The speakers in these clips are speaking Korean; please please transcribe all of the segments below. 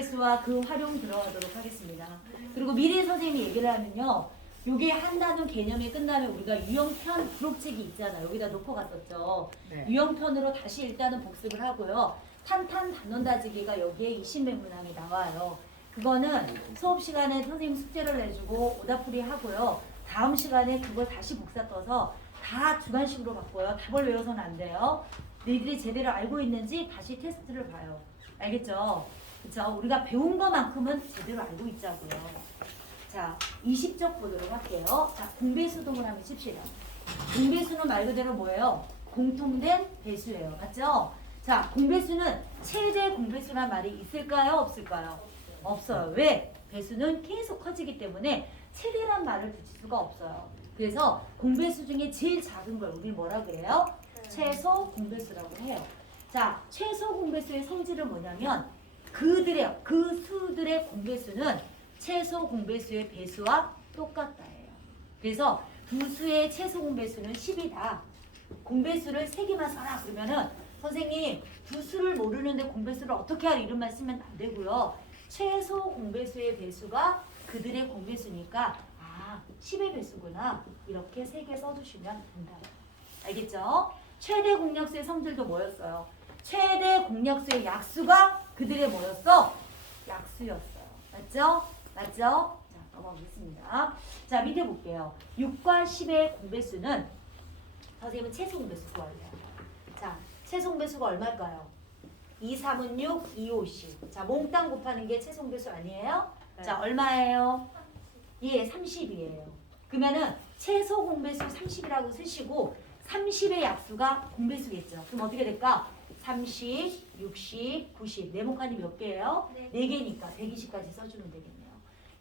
공배수와 그 활용 들어가도록 하겠습니다. 그리고 미래 선생님이 얘기를 하면요. 요게 한다는 개념이 끝나면 우리가 유형편 부록책이 있잖아요. 여기다 놓고 갔었죠. 네. 유형편으로 다시 일단은 복습을 하고요. 탄탄 단원 다지기가 여기에 이신백문항이 나와요. 그거는 수업 시간에 선생님 숙제를 내주고 오답풀이 하고요. 다음 시간에 그걸 다시 복사 떠서 다 주관식으로 바꿔요. 답을 외워서는 안 돼요. 너희들이 제대로 알고 있는지 다시 테스트를 봐요. 알겠죠? 그쵸? 우리가 배운 것만큼은 제대로 알고 있자고요. 자, 20쪽 보도록 할게요. 자, 공배수동을 한번 칩시다. 공배수는 말 그대로 뭐예요? 공통된 배수예요. 맞죠? 자, 공배수는 최대 공배수란 말이 있을까요? 없을까요? 없어요. 왜? 배수는 계속 커지기 때문에 최대란 말을 붙일 수가 없어요. 그래서 공배수 중에 제일 작은 걸 우리 뭐라 그래요? 최소 공배수라고 해요. 자, 최소 공배수의 성질은 뭐냐면 그 수들의 공배수는 최소 공배수의 배수와 똑같다예요. 그래서 두 수의 최소 공배수는 10이다. 공배수를 3개만 써라 그러면은 선생님 두 수를 모르는데 공배수를 어떻게 하라 이런 말 쓰면 안 되고요. 최소 공배수의 배수가 그들의 공배수니까 10의 배수구나 이렇게 3개 써주시면 된다. 알겠죠? 최대 공약수의 성질도 뭐였어요? 최대 공약수의 약수가 그들의 뭐였어? 약수였어요. 맞죠? 맞죠? 자, 넘어가겠습니다. 자, 밑에 볼게요. 6과 10의 공배수는 선생님은 최소 공배수 구할래요. 자, 최소 공배수가 얼마일까요? 2, 3은 6, 2, 5, 10. 자, 몽땅 곱하는 게 최소 공배수 아니에요? 네. 자, 얼마예요? 예, 30이에요. 그러면은 최소 공배수 30이라고 쓰시고 30의 약수가 공배수겠죠. 그럼 어떻게 될까? 30, 60, 90. 네모칸이 몇 개예요? 네. 4개니까 120까지 써주면 되겠네요.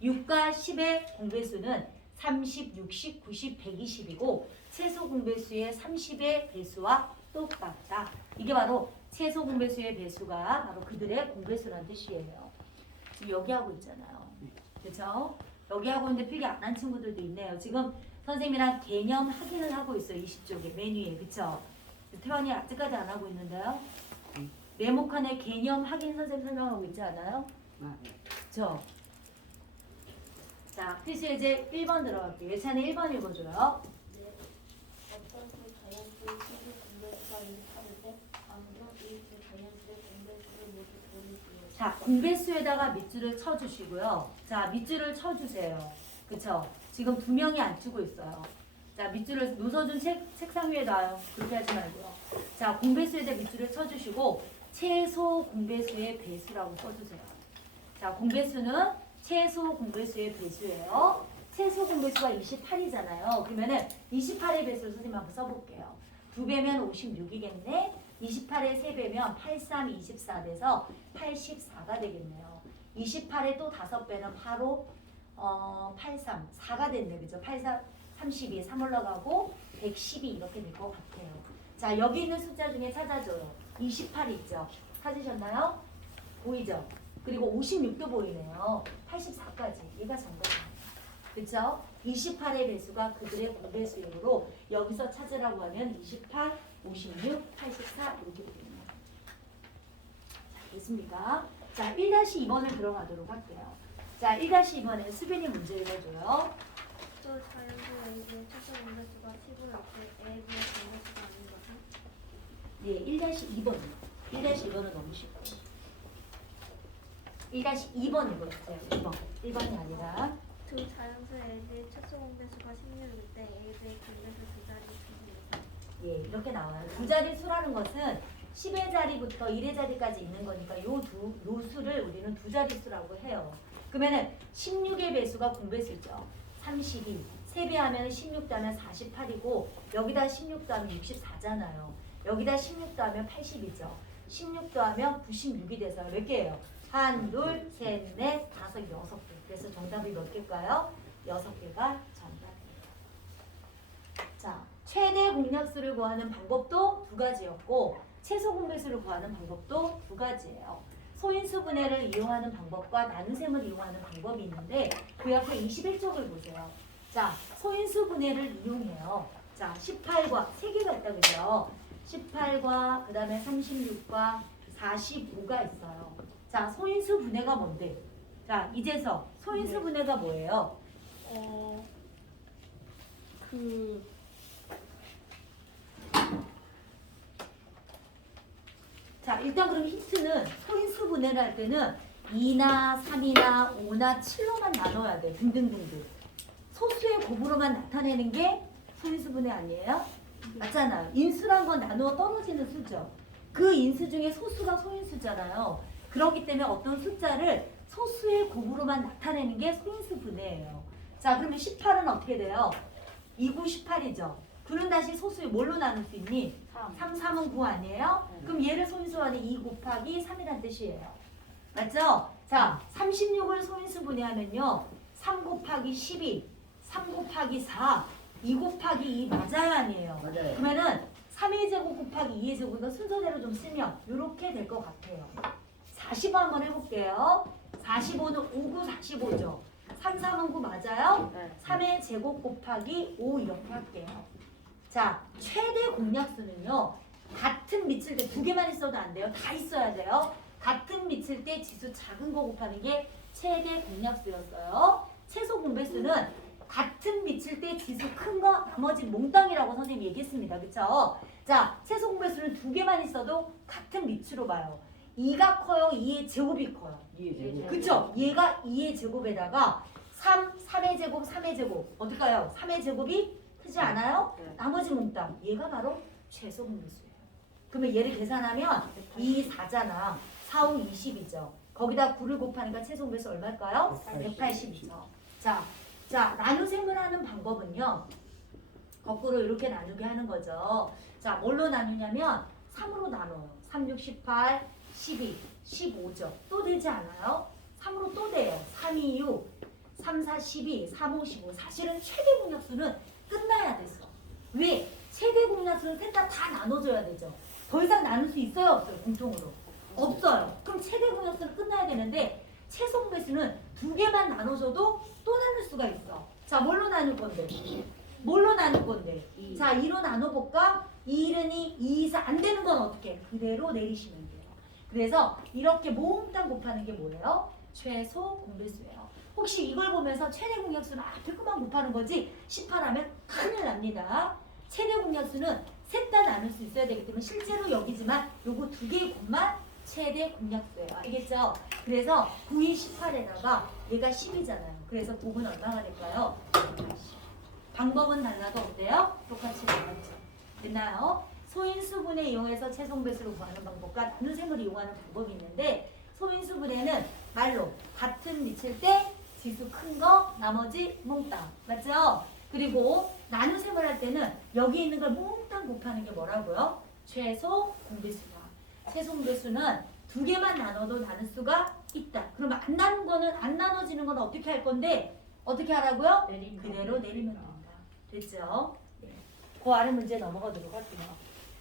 6과 10의 공배수는 30, 60, 90, 120이고 최소 공배수의 30의 배수와 똑같다. 이게 바로 최소 공배수의 배수가 바로 그들의 공배수라는 뜻이에요. 지금 여기 하고 있잖아요. 그렇죠? 여기 하고 있는데 필기 안 한 친구들도 있네요. 지금 선생님이랑 개념 확인을 하고 있어요. 20쪽에 메뉴에. 그렇죠? 태환이 아직까지 안 하고 있는데요. 네모칸의 개념 확인 선생님 설명하고 있지 않아요? 그렇죠? 자, 필수 예제 1번 들어갈게요. 예찬이 1번 읽어줘요. 네. 어떤 수 자연수의 신수 공배수가 인식하는데 아무도 이수 자연수의 공배수를 모두 고르세요. 자, 공배수에다가 밑줄을 쳐주시고요. 자, 밑줄을 쳐주세요. 그쵸? 지금 2명이 안 치고 있어요. 자, 밑줄을 노서준 책상 위에 놔요. 그렇게 하지 말고요. 자, 공배수에다 밑줄을 쳐주시고 최소 공배수의 배수라고 써주세요. 자, 공배수는 최소 공배수의 배수예요. 최소 공배수가 28이잖아요. 그러면은 28의 배수를 선생님 한번 써볼게요. 2배면 56이겠네. 28에 3배면 83, 24 돼서 84가 되겠네요. 28에 또 5배는 바로 83, 4가 됐네. 그죠? 84, 32, 3 올라가고 112 이렇게 될 것 같아요. 자, 여기 있는 숫자 중에 찾아줘요. 28 있죠? 찾으셨나요? 보이죠? 그리고 56도 보이네요. 84까지. 얘가 정답입니다. 그쵸? 28의 배수가 그들의 공배수이므로 여기서 찾으라고 하면 28, 56, 84 이렇게 보입니다. 자, 됐습니까? 자, 1-2번을 들어가도록 할게요. 자, 1-2번에 수빈이 문제 읽어줘요. 또 자연수 A의 최소 공배수가 10을 앞에 A의 공배수가 아닌 것은? 예, 1-2번. 1-2번은 너무 쉽고. 1-2번 읽어주세요. 2번. 1번이 아니라. 두 자연수 A의 최소 공배수가 16일 때 A의 공배수 두 자리 수입니다. 예, 이렇게 나와요. 두 자리 수라는 것은 10의 자리부터 1의 자리까지 있는 거니까 요 수를 우리는 두 자리 수라고 해요. 그러면은 16의 배수가 공배수죠. 32. 3배하면 16 더하면 48이고 여기다 16 더하면 64잖아요. 여기다 16 더하면 80이죠. 16 더하면 96이 돼서 몇 개예요? 1, 2, 3, 4, 5, 6개. 그래서 정답이 몇 개일까요? 6개가 정답이에요. 자, 최대 공약수를 구하는 방법도 2가지였고 최소 공배수를 구하는 방법도 2가지예요. 소인수 분해를 이용하는 방법과 나눗셈을 이용하는 방법이 있는데 그 옆에 21쪽을 보세요. 자, 소인수 분해를 이용해요. 자, 18과 3개가 있다 그죠? 18과 그 다음에 36과 45가 있어요. 자, 소인수 분해가 뭔데? 자, 이제서 소인수 분해가 뭐예요? 그 자, 일단 그럼 힌트는 소인수 분해를 할 때는 2나 3이나 5나 7로만 나눠야 돼. 등등등등. 소수의 곱으로만 나타내는 게 소인수 분해 아니에요? 맞잖아요. 인수란 건 나누어 떨어지는 수죠. 그 인수 중에 소수가 소인수잖아요. 그렇기 때문에 어떤 숫자를 소수의 곱으로만 나타내는 게 소인수 분해예요. 자, 그러면 18은 어떻게 돼요? 2, 9, 18이죠. 9는 다시 소수의 뭘로 나눌 수 있니? 3, 3은 9 아니에요? 그럼 얘를 소인수하는 2 곱하기 3이란 뜻이에요. 맞죠? 자, 36을 소인수 분해하면요. 3 곱하기 12, 3 곱하기 4, 2 곱하기 2 맞아요 아니에요? 맞아요. 그러면은 3의 제곱 곱하기 2의 제곱은 순서대로 좀 쓰면 이렇게 될 것 같아요. 45 한번 해볼게요. 45는 5, 9, 45죠. 3, 3은 9 맞아요? 네. 3의 제곱 곱하기 5 이렇게 할게요. 자, 최대 공약수는요. 같은 미칠 때 두 개만 있어도 안 돼요. 다 있어야 돼요. 같은 미칠 때 지수 작은 거 곱하는 게 최대 공약수였어요. 최소 공배수는 같은 미칠 때 지수 큰 거 나머지 몽땅이라고 선생님이 얘기했습니다. 그쵸? 자, 최소 공배수는 두 개만 있어도 같은 밑으로 봐요. 2가 커요? 2의 제곱이 커요? 그쵸? 얘가 2의 제곱에다가 3의 제곱, 3의 제곱 어떨까요? 3의 제곱이 크지 않아요? 네. 나머지 몽땅 얘가 바로 최소 공배수예요. 그러면 얘를 계산하면 2, 4잖아. 4, 5, 20이죠. 거기다 9를 곱하니까 최소 공배수 얼마일까요? 180이죠. 자, 나누셈을 하는 방법은요. 거꾸로 이렇게 나누게 하는 거죠. 자, 뭘로 나누냐면 3으로 나눠요. 3, 6, 18, 12, 15죠. 또 되지 않아요? 3으로 또 돼요. 3, 2, 6, 3, 4, 12, 3, 5, 15. 사실은 최대 공약수는 끝나야 됐어. 왜? 최대 공약수는 셋 다 나눠줘야 되죠. 더 이상 나눌 수 있어요? 없어요? 공통으로? 없어요. 그럼 최대 공약수는 끝나야 되는데 최소 공배수는 두 개만 나눠줘도 또 나눌 수가 있어. 자, 뭘로 나눌 건데? 뭘로 나눌 건데? 자, 2로 나눠볼까? 2, 1은 2, 2, 4. 안 되는 건 어떻게? 그대로 내리시면 돼요. 그래서 이렇게 몽땅 곱하는 게 뭐예요? 최소 공배수예요. 혹시 이걸 보면서 최대 공약수는 앞에 것만 곱하는 거지 18하면 큰일 납니다. 최대 공약수는 셋 다 나눌 수 있어야 되기 때문에 실제로 여기지만 요거 두 개의 곱만 최대 공약수예요. 알겠죠? 그래서 9이 18에다가 얘가 10이잖아요. 그래서 곱은 얼마가 될까요? 80. 방법은 달라도 어때요? 똑같이 나왔죠. 됐나요? 소인수분해 이용해서 최소공배수를 구하는 방법과 나누셈을 이용하는 방법이 있는데 소인수분해는 말로 같은 미칠 때 지수 큰 거 나머지 몽땅 맞죠? 그리고 나누셈을 할 때는 여기 있는 걸 몽땅 곱하는 게 뭐라고요? 최소 공배수다. 최소 공배수는 두 개만 나눠도 나눌 수가 있다. 그러면 안 나눈 거는 안 나눠지는 건 어떻게 할 건데 어떻게 하라고요? 그대로 내리면 된다. 됐죠? 네. 그 아래 문제 넘어가도록 할게요.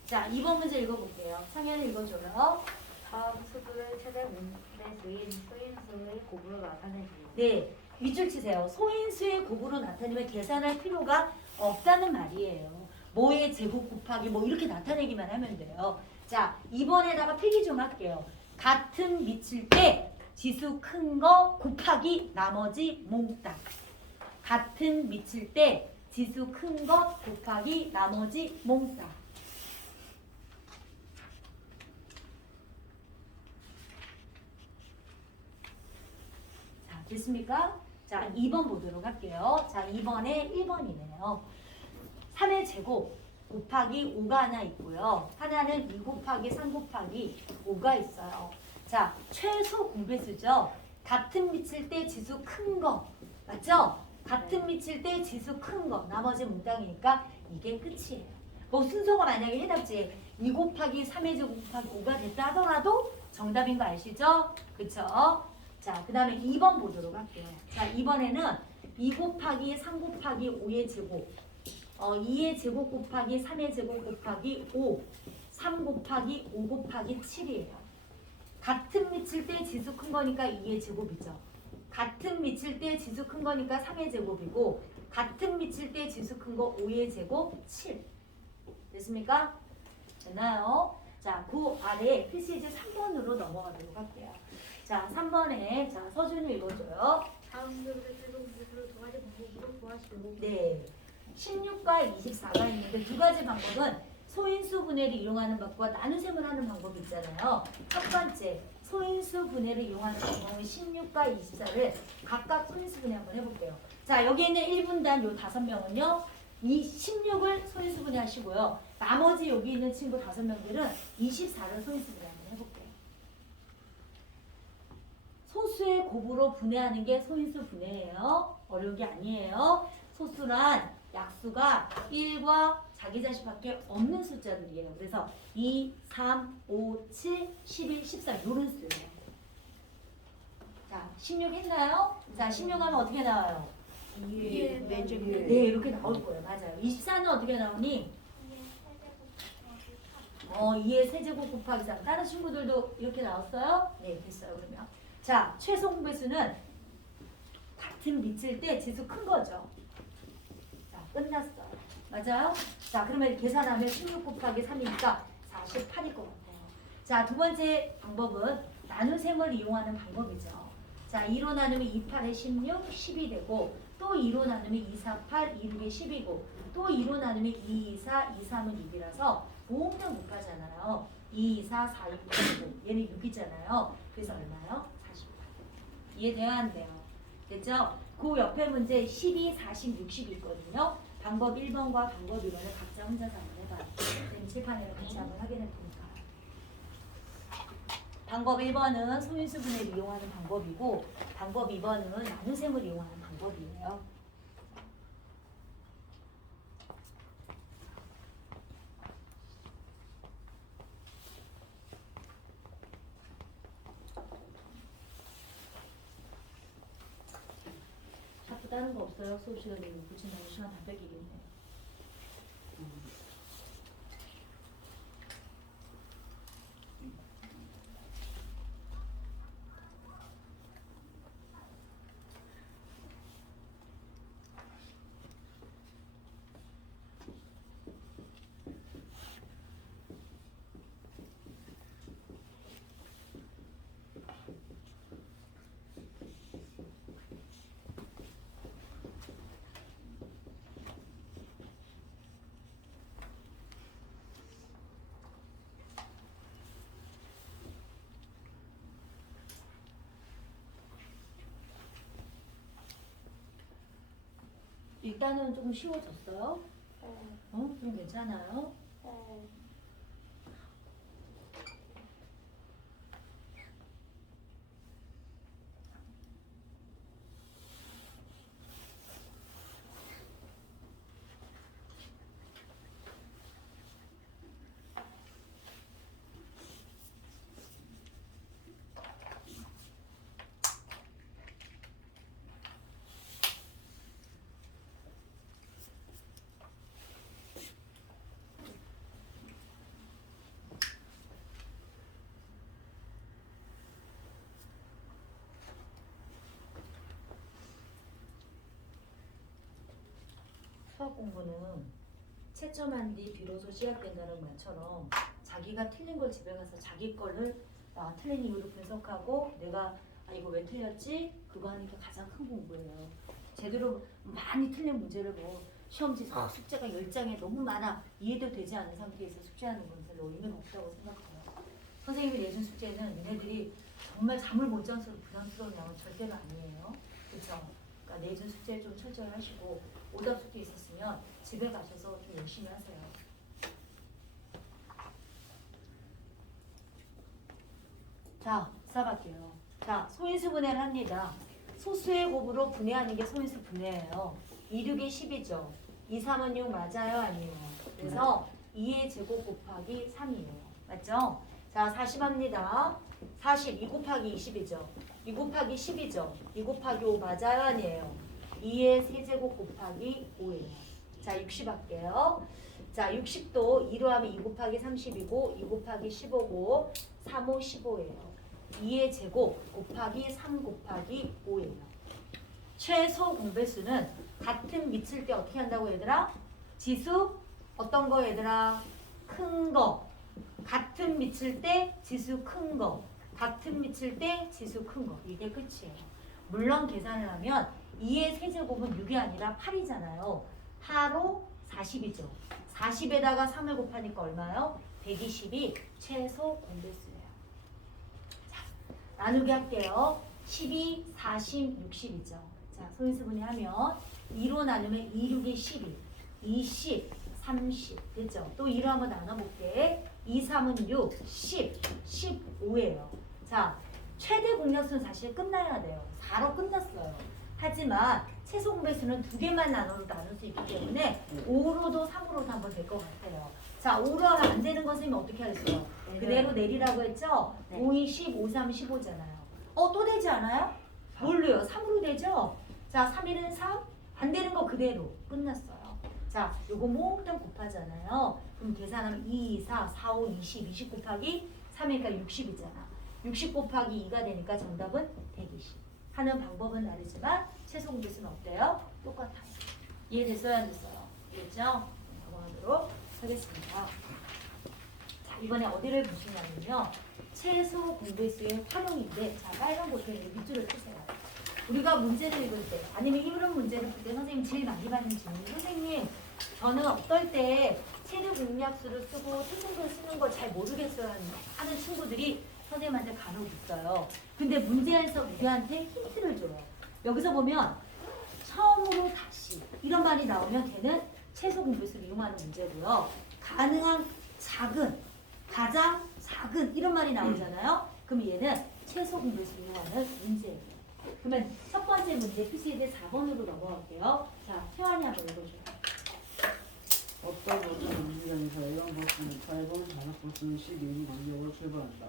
자, 2번 문제 읽어볼게요. 상현이 읽어줘요. 다음 수들의 최대 공배수인 소인수의 곱으로 나타내기. 네, 밑줄 치세요. 소인수의 곱으로 나타내면 계산할 필요가 없다는 말이에요. 뭐의 제곱 곱하기 뭐 이렇게 나타내기만 하면 돼요. 자, 이번에다가 필기 좀 할게요. 같은 미칠 때 지수 큰 거 곱하기 나머지 몽땅. 같은 미칠 때 지수 큰 거 곱하기 나머지 몽땅. 자, 됐습니까? 자, 2번 보도록 할게요. 자, 2번에 1번이네요. 3의 제곱 곱하기 5가 하나 있고요. 하나는 2 곱하기 3 곱하기 5가 있어요. 자, 최소 공배수죠. 같은 미칠 때 지수 큰 거. 맞죠? 같은 미칠 때 지수 큰 거. 나머지 몽땅이니까 이게 끝이에요. 뭐 순서가 만약에 해답지에 2 곱하기 3의 제곱 곱하기 5가 됐다 하더라도 정답인 거 아시죠? 그쵸? 자, 그 다음에 2번 보도록 할게요. 자, 이번에는 2 곱하기 3 곱하기 5의 제곱 2의 제곱 곱하기 3의 제곱 곱하기 5 3 곱하기 5 곱하기 7이에요. 같은 미칠 때 지수 큰 거니까 2의 제곱이죠. 같은 미칠 때 지수 큰 거니까 3의 제곱이고 같은 미칠 때 지수 큰 거 5의 제곱 7. 됐습니까? 됐나요? 자, 그 아래 필수이제 3번으로 넘어가도록 할게요. 자, 3번에 자, 서준이 읽어줘요. 다음 그룹의 최소 공배수를 두 가지 방법으로 구하시오. 네. 16과 24가 있는데 두 가지 방법은 소인수 분해를 이용하는 방법과 나눗셈을 하는 방법이 있잖아요. 첫 번째, 소인수 분해를 이용하는 방법은 16과 24를 각각 소인수 분해 한번 해볼게요. 자, 여기 있는 1분단 요 5명은요. 이 16을 소인수 분해하시고요. 나머지 여기 있는 친구 5명들은 24를 소인수 분해 한번 해볼게요. 소수의 곱으로 분해하는 게 소인수 분해예요. 어려운 게 아니에요. 소수란 약수가 1과 자기 자식밖에 없는 숫자들이에요. 그래서 2, 3, 5, 7, 11, 14 이런 수예요. 자, 16 했나요? 자, 16 하면 어떻게 나와요? 예, 네, 이렇게 나올 거예요. 맞아요. 24는 어떻게 나오니? 2의 세제곱 곱하기 3. 다른 친구들도 이렇게 나왔어요? 네, 됐어요. 그러면. 자, 최소 공배수는 같은 밑일 때 지수 큰 거죠. 자, 끝났어요. 맞아요? 자, 그러면 계산하면 16 곱하기 3이니까 48일 것 같아요. 자, 두 번째 방법은 나눗셈을 이용하는 방법이죠. 자, 2로 나누면 2, 8에 16, 10이 되고 또 2로 나누면 2, 4, 8, 2, 6에 10이고 또 2로 나누면 2, 2, 4, 2, 3은 6이라서 모으면 곱하잖아요. 2, 4, 4, 6, 9 얘는 6이잖아요. 그래서 얼마요? 48. 이해돼요? 안 돼요? 됐죠? 그 옆에 문제 12, 40, 60이 있거든요. 방법 1번과 방법 2번을 각자 혼자서 한번 해봐요. 그럼 칠판에 같이 한번 확인해 보니까. 방법 1번은 소인수 분해를 이용하는 방법이고 방법 2번은 나눗셈을 이용하는 방법이에요. 자꾸 다른 거 없어요? 수업 시간에 붙인다고 시간 다 뺏기겠네. 일단은 좀 쉬워졌어요? 좀 괜찮아요? 수학 공부는 채점한 뒤 비로소 시작된다는 말처럼 자기가 틀린 걸 집에 가서 자기 거를 틀린 이유를 분석하고 내가 이거 왜 틀렸지? 그거 하는 게 가장 큰 공부예요. 제대로 많이 틀린 문제를 뭐 시험지 숙제가 10장에 너무 많아 이해도 되지 않은 상태에서 숙제하는 건 별로 의미가 없다고 생각해요. 선생님이 내준 숙제는 얘네들이 정말 잠을 못 자서 부담스러우면 절대로 아니에요. 그렇죠? 그러니까 내준 숙제 좀 철저히 하시고 오답 숙제 있었으면 집에 가셔서 좀 열심히 하세요. 자, 시작할게요. 자, 소인수 분해를 합니다. 소수의 곱으로 분해하는 게 소인수 분해예요. 2, 6에 10이죠. 2, 3은 6 맞아요? 아니에요? 그래서 2의 제곱 곱하기 3이에요. 맞죠? 자, 40 합니다. 40, 2 곱하기 20이죠. 2 곱하기 10이죠. 2 곱하기 5 맞아요? 아니에요? 2의 세제곱 곱하기 5예요. 자, 60 할게요. 자, 60도 2로 하면 2 곱하기 30이고 2 곱하기 15고 3, 5, 15예요. 2의 제곱 곱하기 3 곱하기 5예요. 최소 공배수는 같은 미칠 때 어떻게 한다고 얘들아? 지수 어떤 거 얘들아? 큰 거. 같은 미칠 때 지수 큰 거. 같은 밑일 때 지수 큰 거. 이게 끝이에요. 물론 계산을 하면 2의 세제곱은 6이 아니라 8이잖아요. 8로 40이죠. 40에다가 3을 곱하니까 얼마요? 120이 최소 공배수예요. 자, 나누기 할게요. 12, 40, 60이죠. 자, 소인수분해 하면 2로 나누면 2, 6이 12, 20, 30. 됐죠? 또 2로 한번 나눠볼게. 2, 3은 6, 10, 15예요. 자, 최대 공약수는 사실 끝나야 돼요. 4로 끝났어요. 하지만 최소 공배수는 2개만 나눌 수 있기 때문에 5로도 3으로도 한번 될 것 같아요. 자, 5로 하면 안 되는 것은 어떻게 하겠어요? 그대로 내리라고 했죠? 네. 5, 2, 10, 5, 3, 15잖아요. 또 되지 않아요? 뭘로요? 3으로 되죠? 자, 3, 1은 3. 안 되는 거 그대로 끝났어요. 자, 요거 몽땅 곱하잖아요. 그럼 계산하면 2, 2, 4, 4, 5, 20, 20 곱하기 3이니까 60이잖아. 60 곱하기 2가 되니까 정답은 120. 하는 방법은 다르지만 최소 공배수는 어때요? 똑같아요. 이해됐어요? 안 됐어요? 됐죠? 넘어가도록 하겠습니다. 자, 이번에 어디를 보시냐면요. 최소 공배수의 활용인데, 자, 빨간 곳에 밑줄을 치세요. 우리가 문제를 읽을 때, 아니면 이런 문제를 풀 때 선생님 제일 많이 받는 질문이, 선생님, 저는 어떨 때 체류 공약수를 쓰고 최소를 쓰는 걸 잘 모르겠어요 하는 친구들이 선생님한테 간혹 있어요. 근데 문제에서 우리한테 힌트를 줘요. 여기서 보면 처음으로 다시 이런 말이 나오면 걔는 최소 공배수를 이용하는 문제고요. 가능한 작은, 가장 작은 이런 말이 나오잖아요. 그럼 얘는 최소 공배수를 이용하는 문제예요. 그러면 첫 번째 문제 표시에 4번으로 넘어갈게요. 자, 태환이 한번 읽어줘요. 어떤 버스는 운전장에서 1번 버스는 8번, 좌석 버스는 12분 간격으로 출발한다.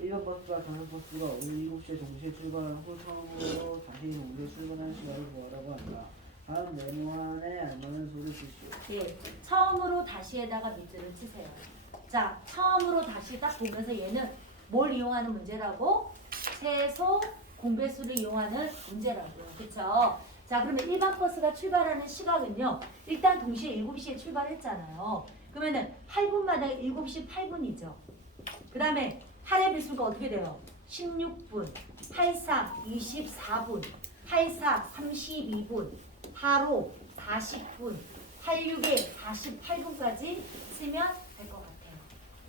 1번 버스가 좌석 버스가 오후 7시에 동시에 출발한 후 처음으로 다시 동시에 출발하는 시간을 구하라고 한다. 다음 네모안에 알맞은 수를 주시오. 예, 처음으로 다시에다가 밑줄을 치세요. 자, 처음으로 다시 딱 보면서 얘는 뭘 이용하는 문제라고? 최소 공배수를 이용하는 문제라고요. 그쵸? 자, 그러면 일반 버스가 출발하는 시각은요. 일단 동시에 7시에 출발했잖아요. 그러면은 8분마다 7시 8분이죠. 그 다음에 8의 배수가 어떻게 돼요? 16분, 83, 24분, 84, 32분, 85, 40분, 86에 48분까지 쓰면 될 것 같아요.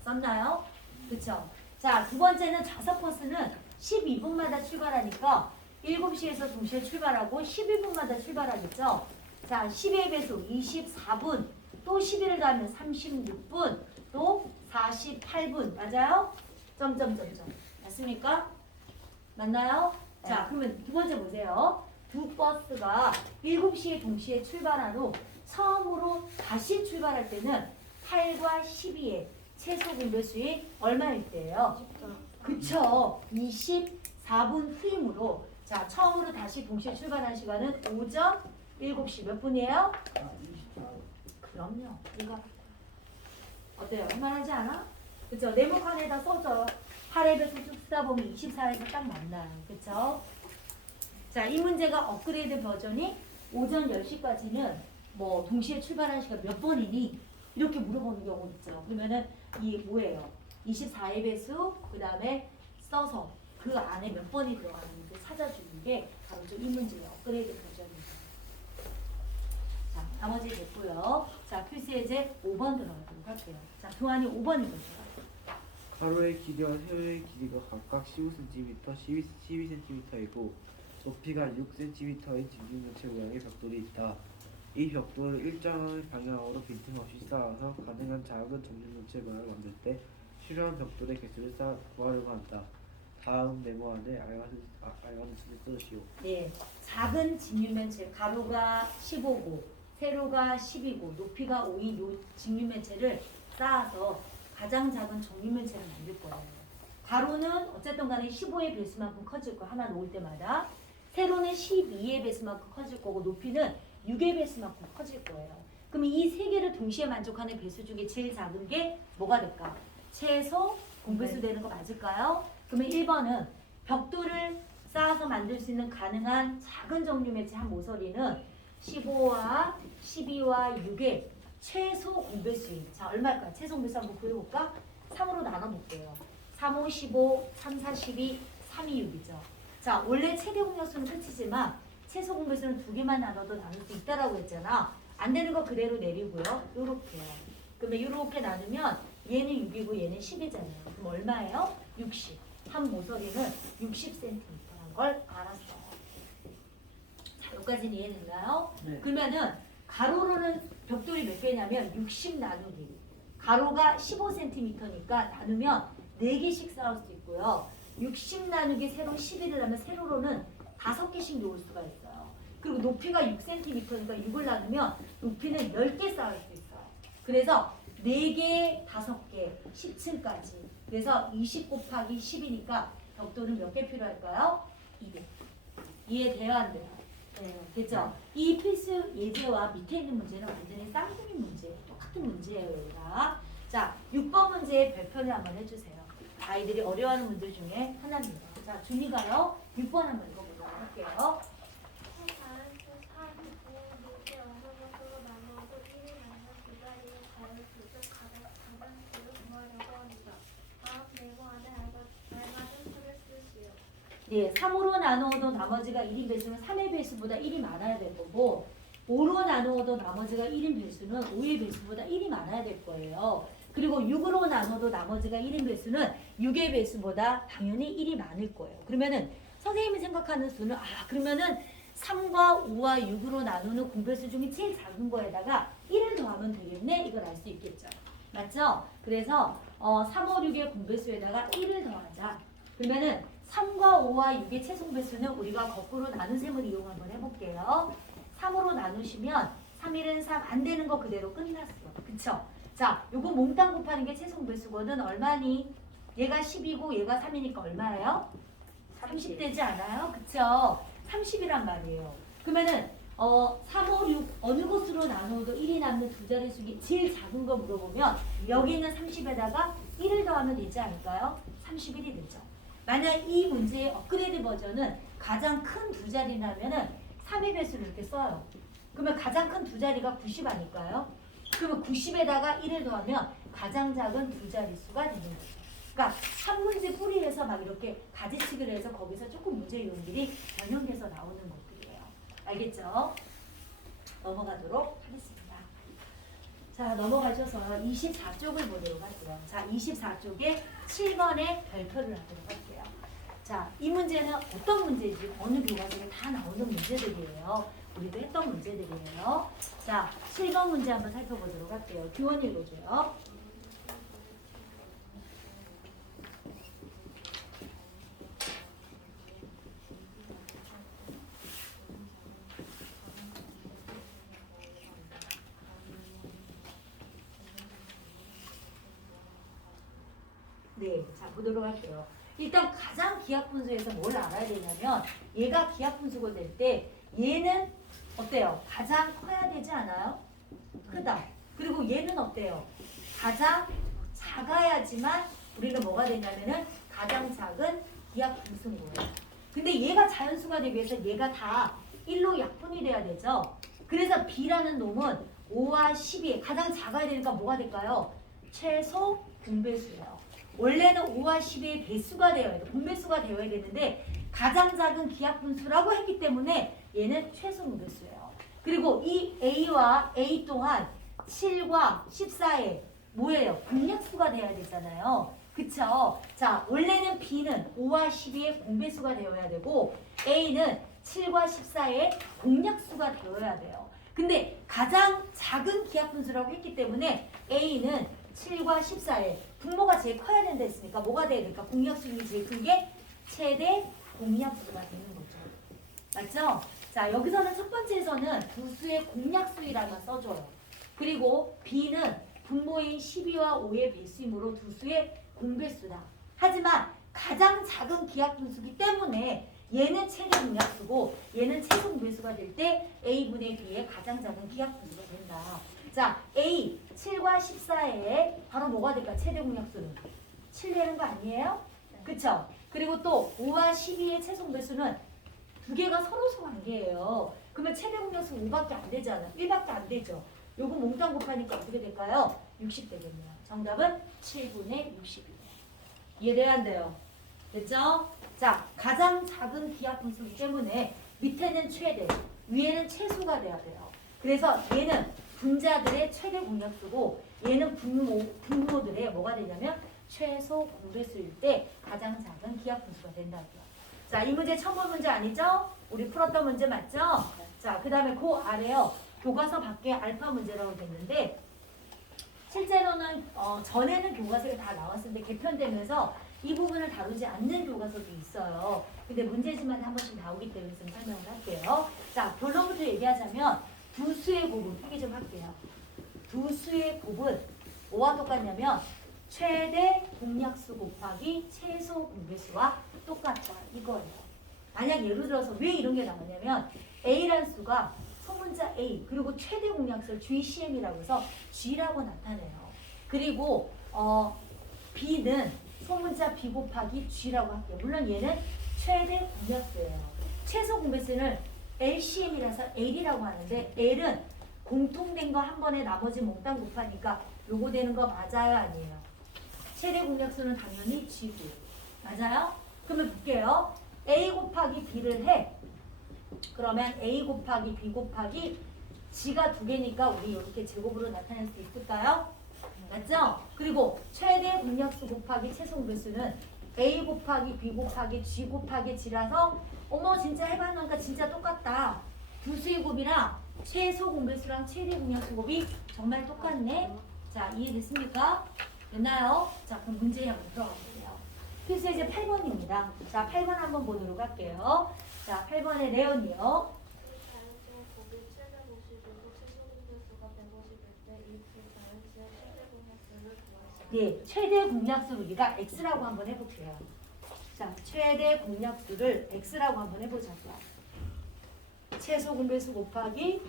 썼나요? 그쵸? 자, 두 번째는 좌석 버스는 12분마다 출발하니까 7시에서 동시에 출발하고 12분마다 출발하겠죠? 자, 10의 배수 24분, 또 11을 더하면 36분, 또 48분. 맞아요? 점점점점. 맞습니까? 맞나요? 자, 그러면 두 번째 보세요. 두 버스가 7시에 동시에 출발한 후 처음으로 다시 출발할 때는 8과 12의 최소 공배수이 얼마일 때예요? 그쵸. 24분 후이므로 자, 처음으로 다시 동시에 출발한 시간은 오전 7시 몇 분이에요? 24. 그럼요. 이거 어때요? 할만하지 않아? 그쵸? 네모칸에다 써줘. 8의 배수 쭉 쓰다 보면 24에서 딱 만나요. 그쵸? 자, 이 문제가 업그레이드 버전이 오전 10시까지는 뭐 동시에 출발한 시간 몇 번이니? 이렇게 물어보는 경우 있죠. 그러면은 이 뭐예요? 24의 배수, 그 다음에 써서 그 안에 몇 번이 들어가는지 찾아주는 게 바로 이 문제의 업그레이드 버전입니다. 자, 나머지 됐고요. 자, 필수예제 5번 들어가도록 할게요. 자, 교환이 5번 읽어줘요. 가로의 길이와 세로의 길이가 각각 15cm, 12cm이고 높이가 6cm의 직육면체 모양의 벽돌이 있다. 이 벽돌을 일정한 방향으로 빈틈없이 쌓아서 가능한 작은 정육면체 모양을 만들 때 필요한 벽돌의 개수를 구하려고 한다. 다음 네모안에 알맞은 수를 써주시오. 네, 작은 직육면체 가로가 15고 세로가 10이고 높이가 5인 요 직육면체를 쌓아서 가장 작은 정육면체를 만들 거예요. 가로는 어쨌든 간에 15의 배수만큼 커질 거 하나 놓을 때마다 세로는 12의 배수만큼 커질 거고 높이는 6의 배수만큼 커질 거예요. 그럼 이 세 개를 동시에 만족하는 배수 중에 제일 작은 게 뭐가 될까? 최소 공배수 되는 거 맞을까요? 그러면 1번은 벽돌을 쌓아서 만들 수 있는 가능한 작은 정육면체 한 모서리는 15와 12와 6의 최소 공배수인. 자, 얼마일까? 최소 공배수 한번 구해볼까? 3으로 나눠볼게요. 3, 5, 15, 3, 4, 12, 3, 2, 6이죠. 자, 원래 최대 공약수는 끝이지만 최소 공배수는 두 개만 나눠도 나눌 수 있다라고 했잖아. 안 되는 거 그대로 내리고요. 요렇게요. 그러면 요렇게 나누면 얘는 6이고 얘는 10이잖아요. 그럼 얼마예요? 60. 한 모서리는 60cm라는 걸 알았어요. 자, 여기까지는 이해됐나요? 네. 그러면은 가로로는 벽돌이 몇 개냐면 60 나누기. 가로가 15cm니까 나누면 4개씩 쌓을 수 있고요. 60 나누기 세로 11을 하면 세로로는 5개씩 놓을 수가 있어요. 그리고 높이가 6cm니까 6을 나누면 높이는 10개 쌓을 수 있어요. 그래서 4개, 5개, 10층까지. 그래서 20 곱하기 10이니까 벽돌은 몇 개 필요할까요? 200. 이해돼요? 안 돼요? 네, 됐죠? 이 필수 예제와 밑에 있는 문제는 완전히 쌍둥이 문제예요. 똑같은 문제예요, 얘가. 자, 6번 문제의 별표를 한번 해주세요. 아이들이 어려워하는 문제 중에 하나입니다. 자, 준이가요. 6번 한번 읽어보도록 할게요. 자연수 4, 9, 6의 어느 것으로 나누어도 1이 맞는 두 자리의 자연수를 가장수를 구하려고 합니다. 다음 네모 안에 알맞은 수를 쓰시오. 예, 3으로 나누어도 나머지가 1인 배수는 3의 배수보다 1이 많아야 될 거고 5로 나누어도 나머지가 1인 배수는 5의 배수보다 1이 많아야 될 거예요. 그리고 6으로 나눠도 나머지가 1인 배수는 6의 배수보다 당연히 1이 많을 거예요. 그러면은 선생님이 생각하는 수는 그러면은 3과 5와 6으로 나누는 공배수 중에 제일 작은 거에다가 1을 더하면 되겠네? 이걸 알 수 있겠죠. 맞죠? 그래서 3, 5, 6의 공배수에다가 1을 더하자. 그러면은 3과 5와 6의 최소 공배수는 우리가 거꾸로 나눈 셈을 이용 한번 해볼게요. 3으로 나누시면 3, 1은 3, 안 되는 거 그대로 끝났어. 그쵸? 자, 요거 몽땅 곱하는 게 최소 공배수거든. 얼마니? 얘가 10이고 얘가 3이니까 얼마예요? 30 되지 않아요? 그쵸? 30이란 말이에요. 그러면은 3, 5, 6 어느 곳으로 나누어도 1이 남는 두 자리 중에 제일 작은 거 물어보면 여기 있는 30에다가 1을 더하면 되지 않을까요? 31이 되죠. 만약 이 문제의 업그레이드 버전은 가장 큰 두 자리라면은 3의 배수를 이렇게 써요. 그러면 가장 큰 두 자리가 90 아닐까요? 그러면 90에다가 1을 더하면 가장 작은 두 자릿수가 되는 거죠. 그러니까 한 문제 뿌리에서 막 이렇게 가지치기를 해서 거기서 조금 문제 요인들이 변형돼서 나오는 것들이에요. 알겠죠? 넘어가도록 하겠습니다. 자, 넘어가셔서 24쪽을 보도록 할게요. 자, 24쪽에 7번의 별표를 하도록 할게요. 자, 이 문제는 어떤 문제인지 어느 교과서에 다 나오는 문제들이에요. 우리도 했던 문제들이에요. 자, 7번 문제 한번 살펴보도록 할게요. 교원 읽어줘요. 네, 자, 보도록 할게요. 일단 가장 기하 분수에서 뭘 알아야 되냐면 얘가 기하 분수가 될 때 얘는 어때요? 가장 커야 되지 않아요? 크다. 그리고 얘는 어때요? 가장 작아야지만 우리는 뭐가 되냐면은 가장 작은 기하 분수인 거예요. 근데 얘가 자연수가 되기 위해서 얘가 다 1로 약분이 돼야 되죠. 그래서 B라는 놈은 5와 10이 가장 작아야 되니까 뭐가 될까요? 최소 분배수예요. 원래는 5와 10의 배수가 되어야 돼. 분배수가 되어야 되는데 가장 작은 기하분수라고 했기 때문에 얘는 최소 분배수예요. 그리고 이 A와 A 또한 7과 14의 뭐예요? 공약수가 되어야 되잖아요. 그쵸? 자, 원래는 B는 5와 12의 공배수가 되어야 되고 A는 7과 14의 공약수가 되어야 돼요. 근데 가장 작은 기하분수라고 했기 때문에 A는 7과 14의 분모가 제일 커야 된다 했으니까 뭐가 돼야 될까? 공약수는 제일 큰 게 최대 공약수가 되는 거죠. 맞죠? 자, 여기서는 첫 번째에서는 두 수의 공약수이라만 써줘요. 그리고 B는 분모인 12와 5의 배수이므로 두 수의 공배수다. 하지만 가장 작은 기하분수기 때문에 얘는 최대 공약수고 얘는 최소 공배수가 될 때 A분의 B의 가장 작은 기하분수가 된다. 자, A 7과 14에 바로 뭐가 될까? 최대 공약수는 7 되는 거 아니에요? 그쵸? 그리고 또 5와 12의 최소 공배수는 두 개가 서로서 관계예요. 그러면 최대 공약수 5밖에 안 되잖아. 1밖에 안 되죠. 요거 몽땅 곱하니까 어떻게 될까요? 60 되겠네요. 정답은 7분의 60이에요. 이해돼야 안 돼요? 됐죠? 자, 가장 작은 기하 분수이기 때문에 밑에는 최대, 위에는 최소가 돼야 돼요. 그래서 얘는 분자들의 최대 공약수고 얘는 분모들의 뭐가 되냐면 최소 공배수일 때 가장 작은 기하 분수가 된다고요. 자, 이 문제 처음 본 문제 아니죠? 우리 풀었던 문제 맞죠? 자, 그 다음에 그 아래요. 교과서 밖에 알파 문제라고 됐는데 실제로는 전에는 교과서에 다 나왔었는데 개편되면서 이 부분을 다루지 않는 교과서도 있어요. 근데 문제지만 한 번씩 나오기 때문에 좀 설명을 할게요. 자, 결론부터 얘기하자면 두 수의 곱은 표기 좀 할게요. 두 수의 곱은 뭐와 똑같냐면 최대 공약수 곱하기 최소 공배수와 똑같다 이거예요. 만약 예를 들어서 왜 이런 게 나오냐면 A란 수가 소문자 A 그리고 최대 공약수를 GCM이라고 해서 G라고 나타내요. 그리고 B는 소문자 B 곱하기 G라고 할게요. 물론 얘는 최대 공약수예요. 최소 공배수는 LCM이라서 L이라고 하는데 L은 공통된 거 한 번에 나머지 몽땅 곱하니까 요거 되는 거 맞아요 아니에요? 최대 공약수는 당연히 G고 맞아요? 그러면 볼게요. A 곱하기 B를 해. 그러면 A 곱하기 B 곱하기 G가 두 개니까 우리 이렇게 제곱으로 나타낼 수 있을까요? 맞죠? 그리고 최대 공약수 곱하기 최소 공배수는 A 곱하기 B 곱하기 G 곱하기 G라서 어머 진짜 해봤는가 진짜 똑같다. 두 수의 곱이랑 최소 공배수랑 최대 공약수 곱이 정말 똑같네. 자, 이해됐습니까? 됐나요? 자, 그럼 문제에 한번 들어가 볼게요. 필수 이제 8번입니다. 자, 8번 한번 보도록 할게요. 자, 8번의 레온이요. 자연수의 곱이 750이고 최소 공배수가 150일 때 이 두 자연수의 최대 공약수를 구하시오. 네, 최대 공약수 우리가 x라고 한번 해볼게요. 자, 최대 공약수를 x라고 한번 해보자고요. 최소 공배수 곱하기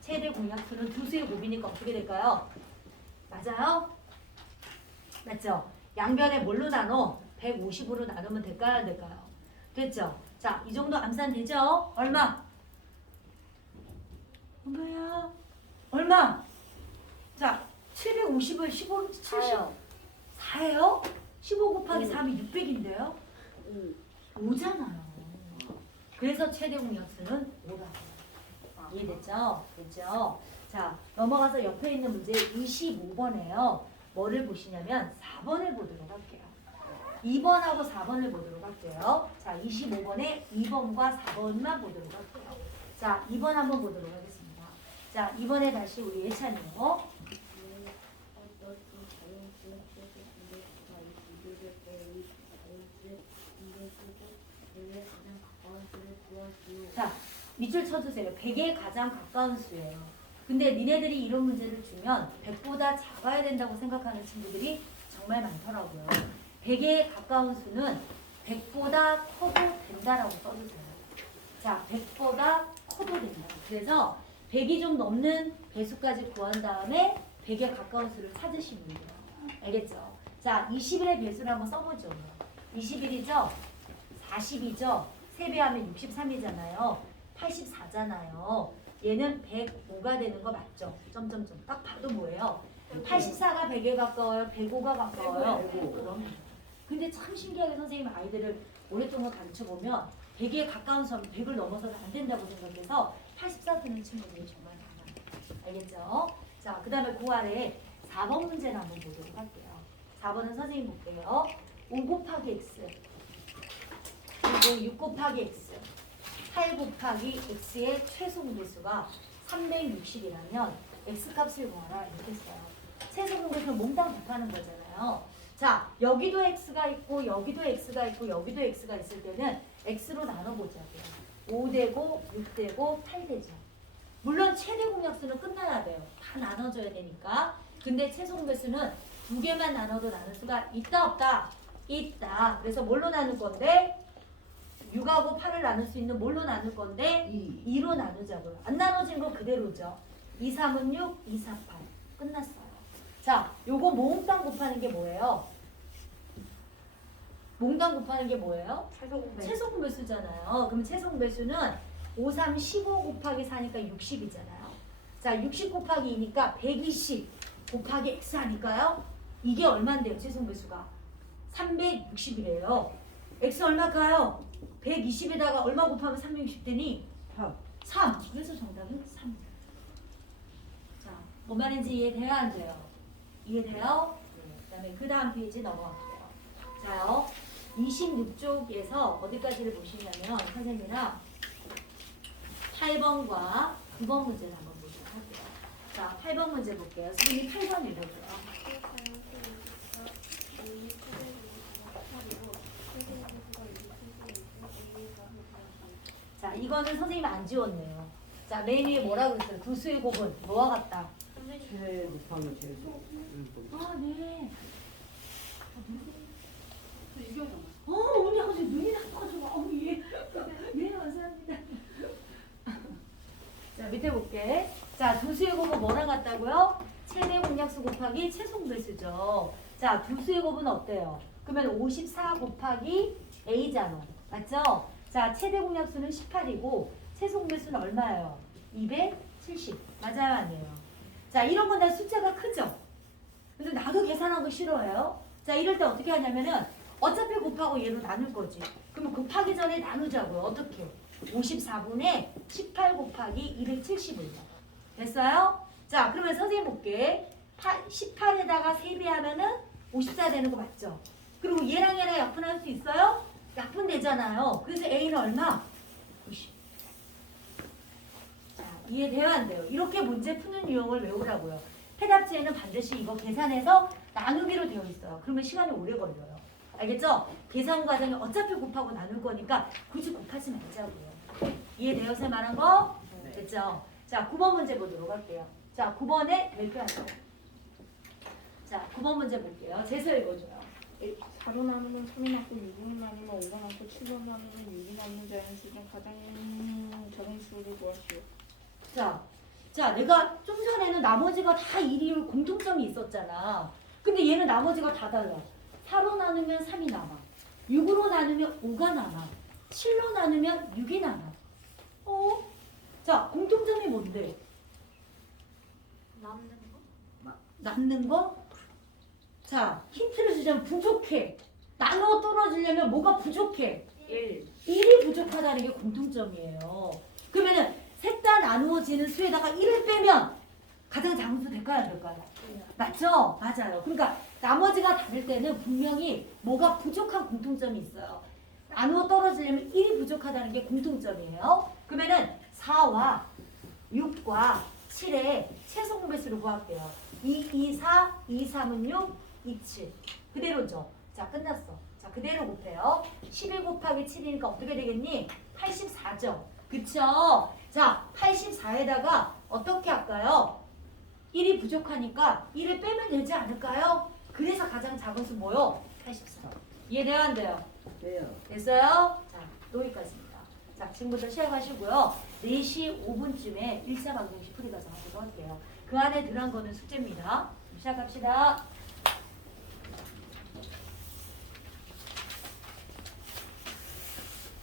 최대 공약수는 두 수의 곱이니까 어떻게 될까요? 맞아요? 맞죠? 양변에 뭘로 나눠? 150으로 나누면 될까요? 안 될까요? 됐죠? 자, 이 정도 암산 되죠? 얼마? 얼마야? 얼마? 자, 750을 15, 70, 4예요? 15 곱하기 3이 600인데요? 5잖아요. 그래서 최대 공약수는 5라고. 이해됐죠? 됐죠? 자, 넘어가서 옆에 있는 문제 25번에요. 뭐를 보시냐면 4번을 보도록 할게요. 2번하고 4번을 보도록 할게요. 자, 25번에 2번과 4번만 보도록 할게요. 자, 2번 한번 보도록 하겠습니다. 자, 2번에 다시 우리 예찬이요. 자, 밑줄 쳐주세요. 100에 가장 가까운 수예요. 근데 니네들이 이런 문제를 주면 100보다 작아야 된다고 생각하는 친구들이 정말 많더라고요. 100에 가까운 수는 100보다 커도 된다라고 써주세요. 자, 100보다 커도 된다. 그래서 100이 좀 넘는 배수까지 구한 다음에 100에 가까운 수를 찾으시면 돼요. 알겠죠? 자, 20일의 배수를 한번 써보죠. 21이죠? 40이죠? 3배하면 63이잖아요. 84잖아요. 얘는 105가 되는 거 맞죠? 점점점. 딱 봐도 뭐예요? 84가 100에 가까워요? 105가 가까워요? 105. 그럼. 근데 참 신기하게 선생님 아이들을 오랫동안 가르쳐보면 100에 가까운 수 100을 넘어서는 안 된다고 생각해서 84 쓰는 친구들이 정말 많아요. 알겠죠? 자, 그 다음에 그 아래 4번 문제를 한번 보도록 할게요. 4번은 선생님 볼게요. 5 곱하기 x 그리고 6 곱하기 x 8 곱하기 x의 최소 공배수가 360이라면 x 값을 구하라 이렇게 써요. 최소 공배수는 몽땅 곱하는 거잖아요. 자, 여기도 x가 있고 여기도 x가 있고 여기도 x가 있을 때는 x로 나눠보자고요. 5되고 6되고 8되죠. 물론 최대 공약수는 끝나야 돼요. 다 나눠줘야 되니까. 근데 최소 공배수는 두 개만 나눠도 나눌 수가 있다 없다? 있다. 그래서 뭘로 나눌 건데? 6하고 8을 나눌 수 있는 뭘로 나눌 건데? 2로 나누자고요. 안 나눠진 거 그대로죠. 2, 3은 6, 2, 4, 8. 끝났어요. 자, 요거 몽땅 곱하는 게 뭐예요? 몽땅 곱하는 게 뭐예요? 최소 공배수잖아요. 그럼 최소 공배수는 5, 3, 15 곱하기 4니까 60이잖아요. 자, 60 곱하기 2니까 120 곱하기 x 하니까요. 이게 얼마인데요? 최소 공배수가? 360이래요. x 얼마일까요? 120에다가 얼마 곱하면 360 되니? 3. 그래서 정답은 3. 자, 뭔 말인지 이해돼요? 안 돼요? 이해돼요? 네. 그 다음에 그 다음 페이지 넘어갈게요. 자요. 26쪽에서 어디까지를 보시냐면 선생님이랑 8번과 9번 문제를 한번 보도록 할게요. 자, 8번 문제 볼게요. 선생님 8번 읽어줘요. 자, 이거는 선생님이 안 지웠네요. 자, 맨 위에 뭐라고 그랬어요? 두수의 곱은 뭐와 같다? 최 곱하기 최소. 아, 네. 언니 아주 눈이 나빠가지고 예. 네, 감사합니다. 자, 밑에 볼게. 자, 두수의 곱은 뭐랑 같다고요? 최대 공약수 곱하기 최소 배수죠. 자, 두수의 곱은 어때요? 그러면 54 곱하기 A잖아. 맞죠? 자, 최대 공약수는 18이고 최소 배수는 얼마예요? 270. 맞아요, 아니에요? 자, 이런 건 다 숫자가 크죠? 근데 나도 계산하고 싫어해요. 자, 이럴 때 어떻게 하냐면은 어차피 곱하고 얘로 나눌 거지. 그러면 곱하기 전에 나누자고요. 어떻게? 54분의 18 곱하기 270을. 됐어요? 자, 그러면 선생님 볼게. 18에다가 3배 하면은 54 되는 거 맞죠? 그리고 얘랑 약분할 수 있어요? 약분되잖아요. 그래서 A는 얼마? 90. 자, 이해돼요? 안 돼요? 이렇게 문제 푸는 유형을 외우라고요. 해답지에는 반드시 이거 계산해서 나누기로 되어 있어요. 그러면 시간이 오래 걸려요. 알겠죠? 계산 과정에 어차피 곱하고 나눌 거니까 굳이 곱하지 말자고요. 이해돼요? 제 말한 거? 네. 됐죠? 자, 9번 문제 보도록 할게요. 자, 9번에 별표하세요. 자, 9번 문제 볼게요. 제서 읽어줘요. 4로 나누면 3이 남고 6이 나누면 5가 남고 7로 나누면 6이 남는 자연수 중 가장 적은 수를 구하시오. 자, 내가 좀 전에는 나머지가 다 일이 공통점이 있었잖아. 근데 얘는 나머지가 다 달라. 4로 나누면 3이 남아. 6으로 나누면 5가 남아. 7로 나누면 6이 남아. 자, 공통점이 뭔데? 남는 거? 남는 거? 자, 힌트를 주자면 부족해. 나눠 떨어지려면 뭐가 부족해? 1이 부족하다는 게 공통점이에요. 그러면은 셋 다 나누어지는 수에다가 1을 빼면 가장 작은 수 될까요? 안 될까요? 맞죠? 맞아요. 그러니까 나머지가 다를 때는 분명히 뭐가 부족한 공통점이 있어요. 나누어 떨어지려면 1이 부족하다는 게 공통점이에요. 그러면은 4와 6과 7의 최소 공배수를 구할게요. 2, 4, 2, 3은 6, 2, 7. 그대로죠. 자, 끝났어. 자, 그대로 곱해요. 11 곱하기 7이니까 어떻게 되겠니? 84죠. 그쵸? 자, 84에다가 어떻게 할까요? 1이 부족하니까 1을 빼면 되지 않을까요? 그래서 가장 작은 수 뭐요? 84. 이해돼요? 안 돼요? 네요. 됐어요? 자, 여기까지입니다. 자, 지금부터 시작하시고요. 4시 5분쯤에 1차 방정식 풀이 가서 하도록 할게요. 그 안에 들어간 거는 숙제입니다. 시작합시다.